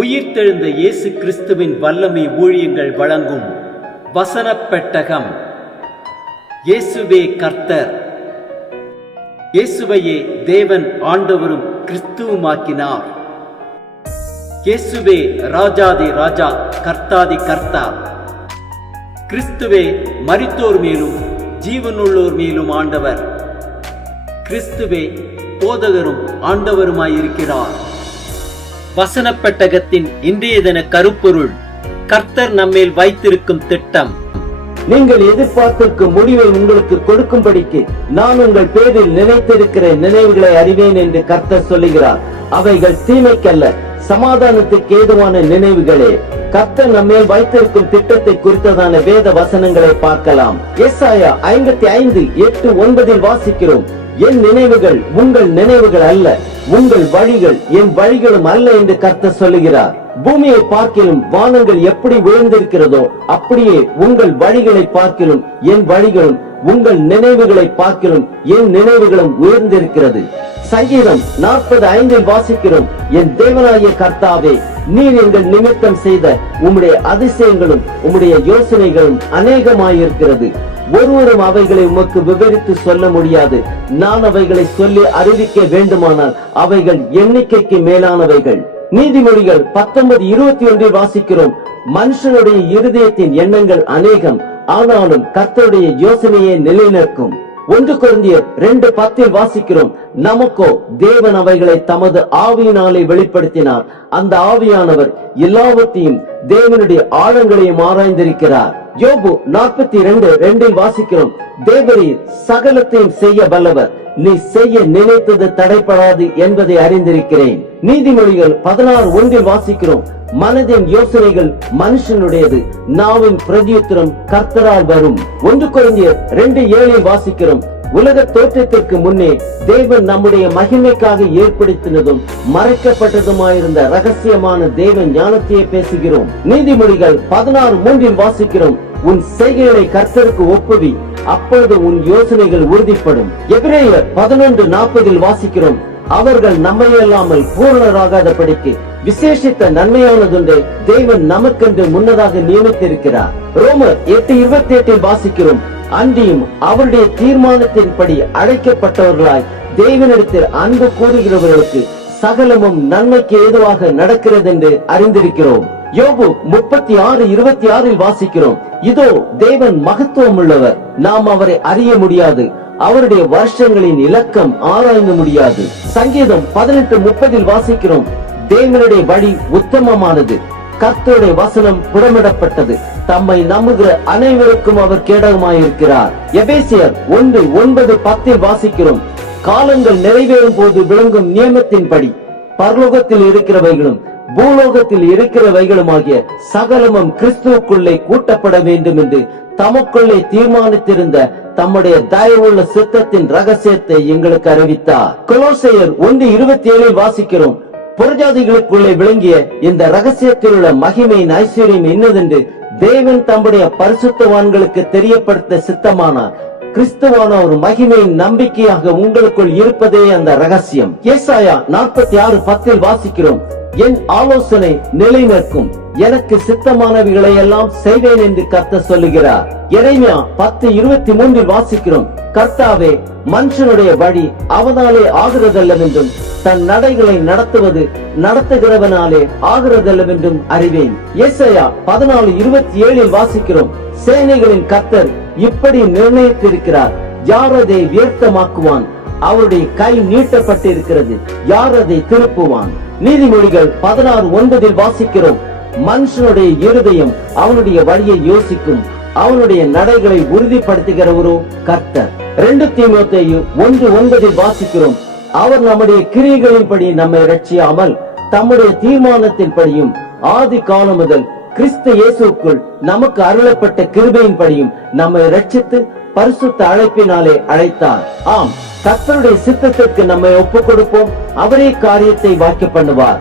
உயிர்த்தெழுந்த இயேசு கிறிஸ்துவின் வல்லமை ஊழியங்கள் வழங்கும் வசனப் பெட்டகம். இயேசுவே கர்த்தர். இயேசுவையே தேவன் ஆண்டவரும் கிறிஸ்துவுமாக்கினார். இயேசுவே ராஜாதி ராஜா, கர்த்தாதி கர்த்தா. கிறிஸ்துவே மரித்தோர் மேலும் ஜீவனுள்ளோர் மேலும் ஆண்டவர். கிறிஸ்துவே போதகரும் ஆண்டவருமாயிருக்கிறார். வசனப் பெட்டகத்தின் இன்றைய தின கருப்பொருள்: கர்த்தர் நம்மேல் வைத்திருக்கும் திட்டம். நீங்கள் எதிர்பார்த்திருக்கும் முடிவை உங்களுக்கு கொடுக்கும்படிக்கு நான் உங்கள் பேரில் நினைத்திருக்கிற நினைவுகளை அறிவேன் என்று கர்த்தர் சொல்லுகிறார். அவைகள் தீமைக்கல்ல, சமாதானத்துக்கு ஏதுவான நினைவுகளே. கர்த்தர் நம்மேல் வைத்திருக்கும் திட்டத்தை குறித்ததான வேத வசனங்களை பார்க்கலாம். ஏசாயா 55:8-9 வாசிக்கிறோம். என் நினைவுகள் உங்கள் நினைவுகள் அல்ல, உங்கள் வழிகள் என் வழிகளும் அல்ல என்று கர்த்தர் சொல்லுகிறார். பூமியை பார்க்கிலும் வானங்கள் எப்படி விழுந்திருக்கிறதோ அப்படியே உங்கள் வழிகளை பார்க்கிலும் என் வழிகளும், உங்கள் நினைவுகளை பார்க்கிலும் என் நினைவுகளும் உயர்ந்திருக்கிறது. சங்கீதம் 45 வாசிக்கிறோம். என் தேவனாகிய கர்த்தாவே, நீர் எங்கள் நிமித்தம் செய்த உம்முடைய அதிசயங்களும் உம்முடைய யோசனைகளும் அநேகமாயிருக்கிறது. ஒருவரும் அவைகளை உமக்கு விவரித்து சொல்ல முடியாது. நான் அவைகளை சொல்லி அறிவிக்க வேண்டுமானால் அவைகள் எண்ணிக்கைக்கு மேலானவைகள். நீதிமொழிகள் 19:21 வாசிக்கிறோம். மனுஷனுடைய இருதயத்தின் எண்ணங்கள் அநேகம், ஆனாலும் கர்த்தருடைய யோசனையே நிலைநிற்கும். 1 கொரிந்தியர் 2:10 வாசிக்கிறோம். நமக்கோ தேவன் அவைகளை தமது ஆவியினாலே வெளிப்படுத்தினார். அந்த ஆவியானவர் எல்லாவற்றையும் தேவனுடைய ஆழங்களையும் ஆராய்ந்திருக்கிறார். யோபு 42:2 வாசிக்கிறோம். தேவரீர் சகலத்தையும் செய்ய வல்லவர், நீ செய்ய நினைத்தது தடைப்படாது என்பதை அறிந்திருக்கிறேன். நீதிமொழிகள் 16:1 வாசிக்கிறோம். மனதின் யோசனைகள் மனுஷனுடையது, நாவின் பிரதியுத்தரம் கர்த்தரால் வரும். 1 கொரிந்தியர் 2:7 வாசிக்கிறோம். உலக தோற்றத்திற்கு முன்னே தேவன் நம்முடைய மகிமைக்காக ஏற்படுத்தினதும் மறைக்கப்பட்டதுமாயிருந்த ரகசியமான தேவ ஞானத்தையே பேசுகிறோம். நீதிமொழிகள் 16:3 வாசிக்கிறோம். உன் செய்கைகளை கர்த்தருக்கு ஒப்புவி, அப்பொழுது உன் யோசனைகள் உறுதிப்படும். எபிரேயர் 11:40 வாசிக்கிறோம். அவர்கள் நம்மையல்லாமல் பூரணராகாதபடிக்கு விசேஷித்த நன்மையானதுண்டே தேவன் நமக்கென்று முன்னதாக நியமித்திருக்கிறார். ரோமர் 8:28 வாசிக்கிறோம். அன்றியும் அவருடைய தீர்மானத்தின்படி அழைக்கப்பட்டவர்களாய் தேவனிடத்தில் அன்பு கூறுகிறவர்களுக்கு சகலமும் நன்மைக்கு ஏதுவாக நடக்கிறது என்று அறிந்திருக்கிறோம். யோபு 36:26 வாசிக்கிறோம். இதோ தேவன் மகத்துவம் உள்ளவர், நாம் அவரை அறிய முடியாது, அவருடைய வருஷங்களின் இலக்கம் ஆராய்ந்து முடியாது. சங்கீதம் 18:30 வாசிக்கிறோம். தேவனுடைய வழி உத்தமமானது, கர்த்தருடைய வசனம் புடமிடப்பட்டது, தம்மை நம்புகிற அனைவருக்கும் அவர் கேடகமாயிருக்கிறார். எபேசியர் 1:9-10 வாசிக்கிறோம். காலங்கள் நிறைவேறும் போது விளங்கும் நியமத்தின்படி பரலோகத்தில் இருக்கிறவைகளும் பூலோகத்தில் இருக்கிறவைகளுமாகிய சகலமும் கிறிஸ்துவுக்குள்ளே கூட்டப்பட வேண்டும் என்று தமக்குள்ளே தீர்மானித்திருந்த தம்முடைய தயவுள்ள சித்தத்தின் ரகசியத்தை எங்களுக்கு அறிவித்தார். கொலோசையர் 1:27 வாசிக்கிறோம். புறஜாதிகளுக்குள்ளே விளங்கிய இந்த ரகசியத்தில் உள்ள மகிமையின் ஐஸ்வர்யம் என்னதென்று தேவன் தம்முடைய பரிசுத்தவான்களுக்கு தெரியப்படுத்த சித்தமானார். கிறிஸ்துவான ஒரு மகிமையின் நம்பிக்கையாக உங்களுக்குள் இருப்பதே அந்த ரகசியம். ஏசாயா 46:10 வாசிக்கிறோம். என் ஆலோசனை நிலை நிற்கும், எனக்கு சித்தமானவைகளை எல்லாம் செய்வேன் என்று கர்த்தர் சொல்லுகிறார். எரேமியா 10:23 வாசிக்கிறோம். கர்த்தாவே, மனுஷனுடைய வழி அவனாலே ஆகிறதல்லவென்றும் தன் நடைகளை நடத்துவது நடத்துகிறவனாலே ஆகிறதல்லவென்றும் அறிவேன். ஏசாயா 14:27 வாசிக்கிறோம். சேனைகளின் கர்த்தர் இப்படி நிர்ணயித்திருக்கிறார், யார் அதை வியர்த்தமாக்குவான்? அவருடைய கை நீட்டப்பட்டிருக்கிறது, யார் அதை திருப்புவான்? நீதிமொழிகள் 16:9 வாசிக்கிறோம். மனுஷனுடைய இருதயம் அவனுடைய வழியை யோசிக்கும், அவனுடைய நடைகளை உறுதிப்படுத்துகிறவரோ கர்த்தர். 2 தீமோத்தேயு 1:9 வாசிக்கிறோம். அவர் நம்முடைய கிரியைகளின்படி நம்மை ரட்சியாமல் தம்முடைய தீர்மானத்தின்படியும் ஆதி காலம் முதல் கிறிஸ்து இயேசுக்குள் நமக்கு அருளப்பட்ட கிருபையின்படியும் நம்மை ரட்சித்து பரிசுத்த அழைப்பினாலே அழைத்தார். ஆம், கர்த்தருடைய சித்தத்திற்கு நம்மை ஒப்புக் கொடுப்போம், அவரே காரியத்தை வாய்க்க பண்ணுவார்.